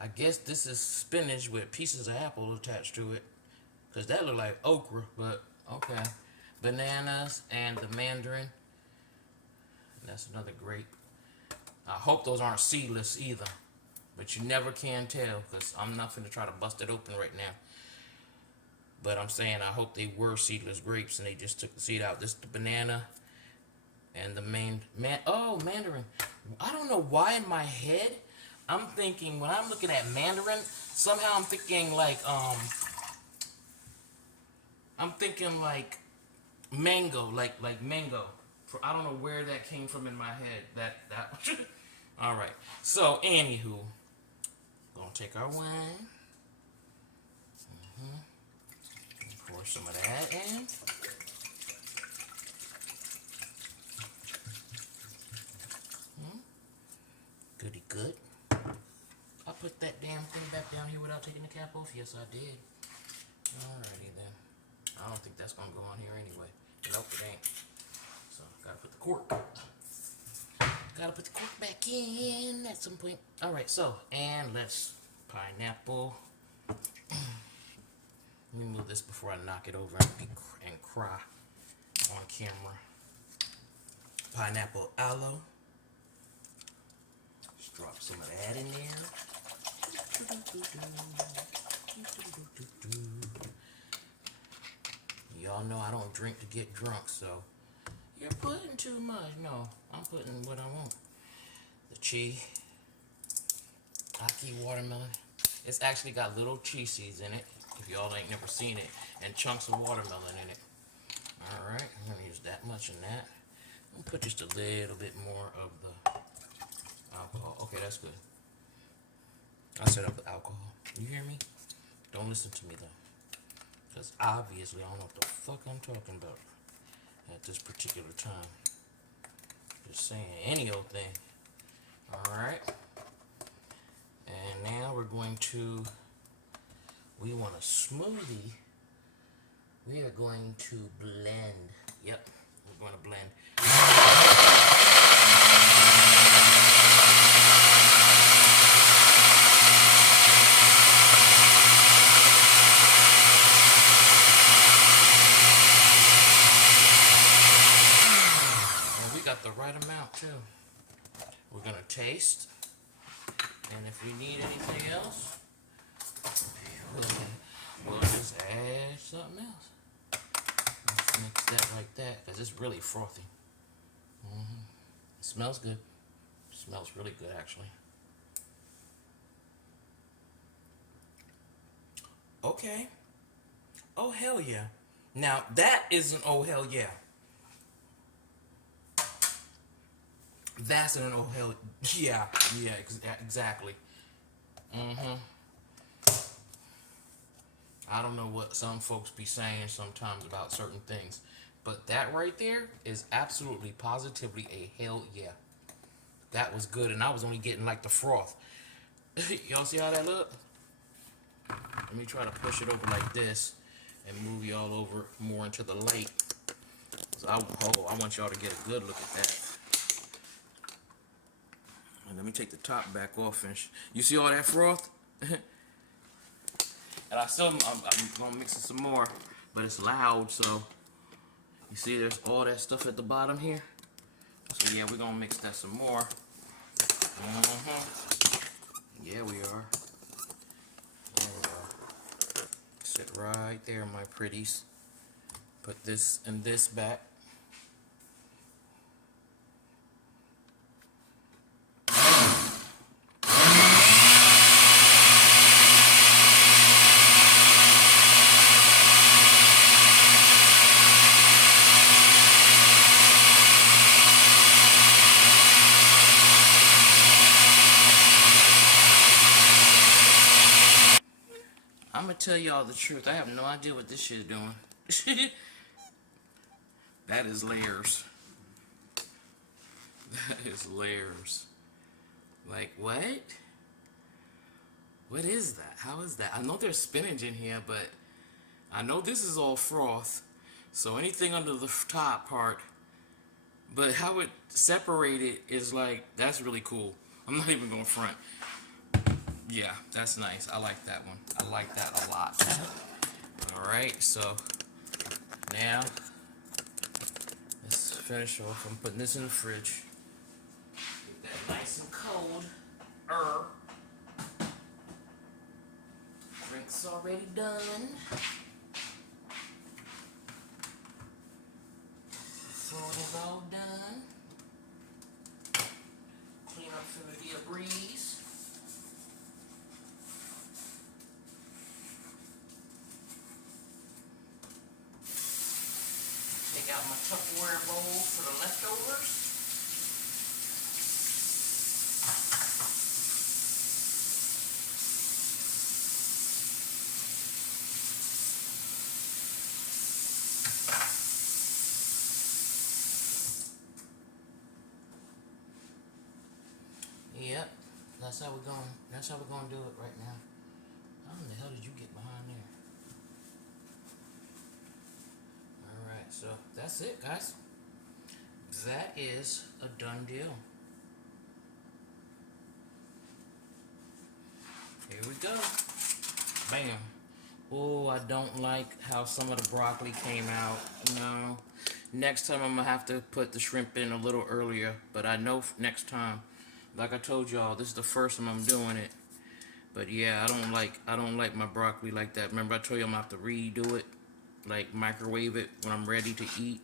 I guess this is spinach with pieces of apple attached to it. Because that look like okra, but okay. Bananas and the mandarin. And that's another grape. I hope those aren't seedless either. But you never can tell, because I'm not going to try to bust it open right now. But I'm saying I hope they were seedless grapes and they just took the seed out. This is the banana and the mandarin. I don't know why in my head I'm thinking, when I'm looking at mandarin, somehow I'm thinking like mango, like mango. I don't know where that came from in my head. That all right. So anywho, gonna take our wine. Pour some of that in. Goody good. I put that damn thing back down here without taking the cap off. Yes, I did. Alrighty then. I don't think that's gonna go on here anyway. Nope, it ain't. So gotta put the cork. Gotta put the cork back in at some point. Alright, so, and let's pineapple. Let me move this before I knock it over and cry on camera. Pineapple aloe. Just drop some of that in there. Y'all know I don't drink to get drunk, so you're putting too much. No, I'm putting what I want. The chi, Aki watermelon. It's actually got little chi seeds in it, if y'all ain't never seen it, and chunks of watermelon in it. Alright, I'm going to use that much in that. I'm going to put just a little bit more of the alcohol. Okay, that's good. I set up the alcohol. You hear me? Don't listen to me though. Because obviously I don't know what the fuck I'm talking about at this particular time. Just saying any old thing. Alright. And now we're going to, we want a smoothie. We are going to blend. Yep, we're going to blend. And we got the right amount too. We're going to taste. And if we need anything else, we'll just add something else. Let's mix that like that, because it's really frothy. It smells good. It smells really good, actually. Okay. Oh, hell yeah. Now, that isn't oh, hell yeah. That's an oh, hell yeah. Yeah, exactly. I don't know what some folks be saying sometimes about certain things, but that right there is absolutely positively a hell yeah. That was good, and I was only getting like the froth. Y'all see how that look? Let me try to push it over like this and move y'all over more into the light. So I want y'all to get a good look at that. And let me take the top back off and you see all that froth? And I'm gonna mix it some more, but it's loud, so you see there's all that stuff at the bottom here. So yeah, we're gonna mix that some more. Yeah, we are. There we go. Sit right there, my pretties. Put this and this back. I'm gonna tell y'all the truth. I have no idea what this shit is doing. That is layers. That is layers. Like, what? What is that? How is that? I know there's spinach in here, but I know this is all froth. So anything under the top part, but how it separated is like, that's really cool. I'm not even gonna front. Yeah, that's nice. I like that one. I like that a lot. Alright, so now let's finish off. I'm putting this in the fridge. Get that nice and cold. Drink's already done. Food is all done. Clean up some of the debris. Take out my Tupperware bowl for the leftovers. Yep, that's how we're going. That's how we're going to do it right now. How in the hell did you get behind there? Alright, so that's it, guys. That is a done deal. Here we go. Bam. Oh, I don't like how some of the broccoli came out. No. Next time I'm going to have to put the shrimp in a little earlier. But I know next time. Like I told y'all, this is the first time I'm doing it. But yeah, I don't like my broccoli like that. Remember I told you I'm going to have to redo it. Like microwave it when I'm ready to eat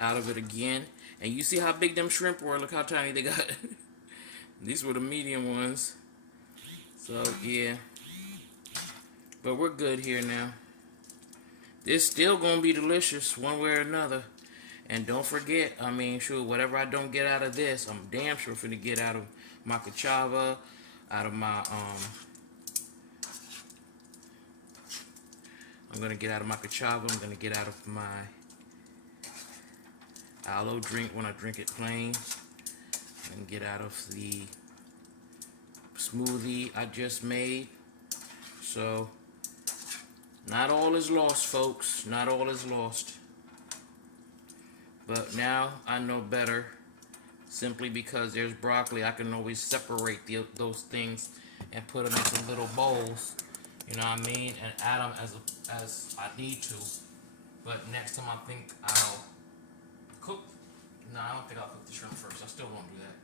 out of it again. And you see how big them shrimp were? Look how tiny they got. These were the medium ones. So yeah. But we're good here now. It's still gonna be delicious one way or another. And don't forget, I mean, shoot, whatever I don't get out of this, I'm damn sure finna get out of my cassava, out of my I'm gonna get out of my cassava. I'm gonna get out of my aloe drink when I drink it plain, and get out of the smoothie I just made. So not all is lost, folks. Not all is lost. But now I know better. Simply because there's broccoli, I can always separate those things and put them into little bowls. You know what I mean? And add them as I need to. But next time I think I'll cook. No, I don't think I'll cook the shrimp first. I still won't do that.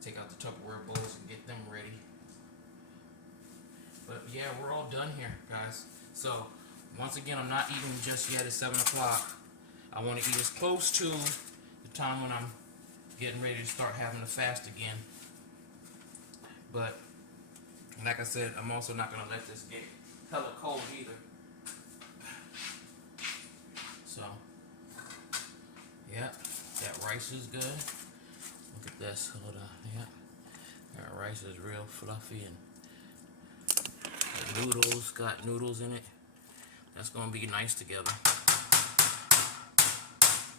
Take out the Tupperware bowls and get them ready. But yeah, we're all done here, guys. So once again, I'm not eating just yet at 7 o'clock. I want to eat as close to the time when I'm getting ready to start having to fast again. But like I said, I'm also not going to let this get hella cold either. So yeah, that rice is good. Look at this. Hold on. Yeah, that rice is real fluffy, and the noodles got noodles in it. That's going to be nice together.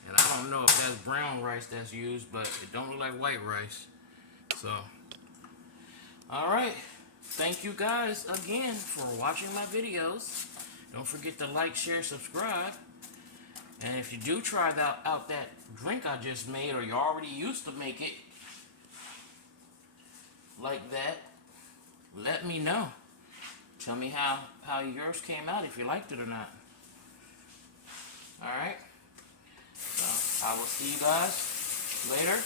And I don't know if that's brown rice that's used, but it don't look like white rice. So, alright. Thank you guys again for watching my videos. Don't forget to like, share, subscribe. And if you do try out that drink I just made, or you already used to make it like that, let me know. Tell me how yours came out, if you liked it or not. Alright? So, I will see you guys later.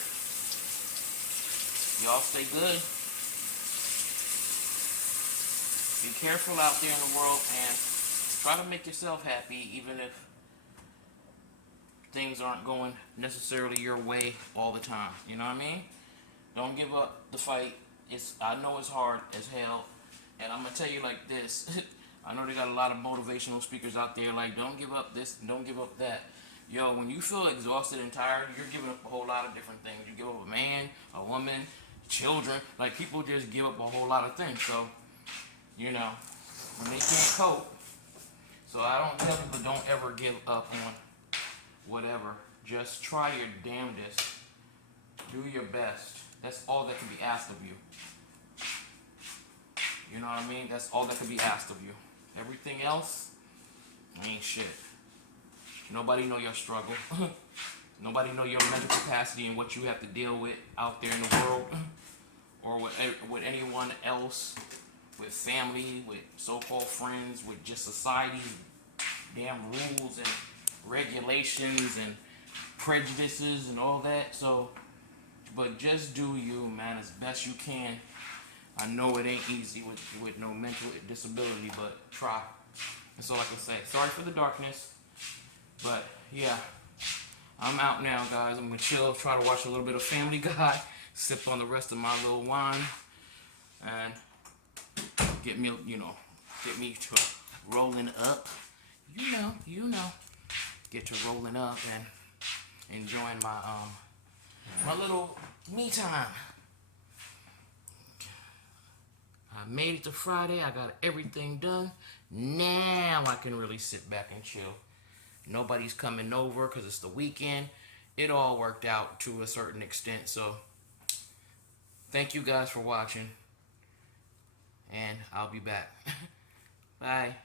Y'all stay good. Be careful out there in the world, and try to make yourself happy, even if things aren't going necessarily your way all the time. You know what I mean? Don't give up the fight. I know it's hard as hell, and I'm gonna tell you like this. I know they got a lot of motivational speakers out there like, don't give up this and don't give up that. Yo, when you feel exhausted and tired, you're giving up a whole lot of different things. You give up a man, a woman, children. Like, people just give up a whole lot of things. So, you know, when they can't cope. So I don't tell people don't ever give up on whatever. Just try your damnedest. Do your best. That's all that can be asked of you. You know what I mean? That's all that can be asked of you. Everything else ain't shit. Nobody know your struggle. Nobody know your mental capacity and what you have to deal with out there in the world, or with anyone else, with family, with so-called friends, with just society's damn rules and regulations and prejudices and all that. So, but just do you, man, as best you can. I know it ain't easy with no mental disability, but try. That's all I can say. Sorry for the darkness, but yeah, I'm out now, guys. I'm gonna chill, try to watch a little bit of Family Guy, sip on the rest of my little wine, and get me, get me to rolling up. You know, get to rolling up and enjoying my little me time. I made it to Friday. I got everything done. Now I can really sit back and chill. Nobody's coming over because it's the weekend. It all worked out to a certain extent. So thank you guys for watching. And I'll be back. Bye.